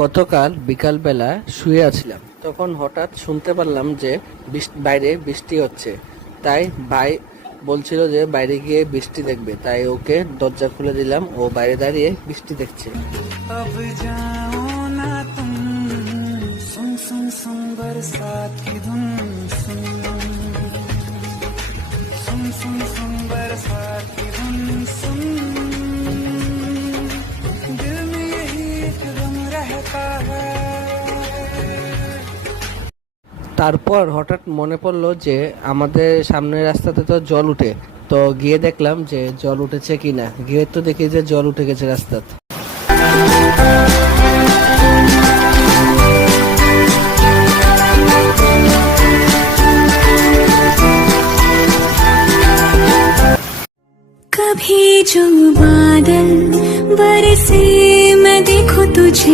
গতকাল বিকালবেলা শুয়ে আছিলাম, তখন হঠাৎ শুনতে পারলাম যে বাইরে বৃষ্টি হচ্ছে। তাই ভাই বলছিল যে বাইরে গিয়ে বৃষ্টি দেখবে, তাই ওকে দরজা খুলে দিলাম। ও বাইরে দাঁড়িয়ে বৃষ্টি দেখছে। अब जाओ ना तुम सुन सुन सुन बरसात की धुन सुन सुन सुन सुन बरसात की धुन सुन दिल में यही एक गम रहता है। তারপর হঠাৎ মনে পড়লো যে আমাদের সামনের রাস্তাতে তো জল উঠে। তো গিয়ে দেখলাম যে জল উঠেছে কিনা, গিয়ে তো দেখি যে জল উঠে গেছে রাস্তাতে।